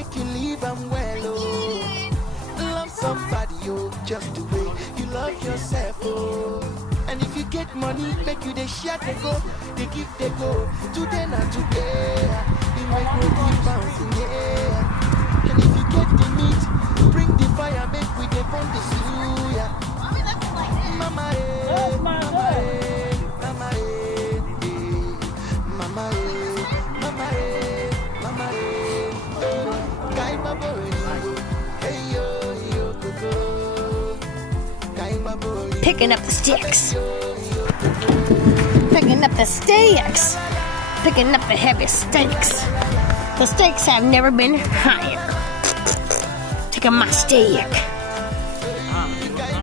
make you live and well, oh. Love somebody, oh, just the way you love yourself, oh. And if you get money, make you they share they go, they give they go. Today not today, you make me keep bouncing, yeah. And if you get the meat, bring the fire, make we dey burn the stew, yeah. Mama, eh, mama, eh, mama, eh, eh. Mama, eh, mama, eh, mama, eh, oh. Kai babo, hey yo, yo, go, Kai babo. Picking up the sticks. Picking up the stakes. Picking up the heavy stakes. The stakes have never been higher. Taking my stake.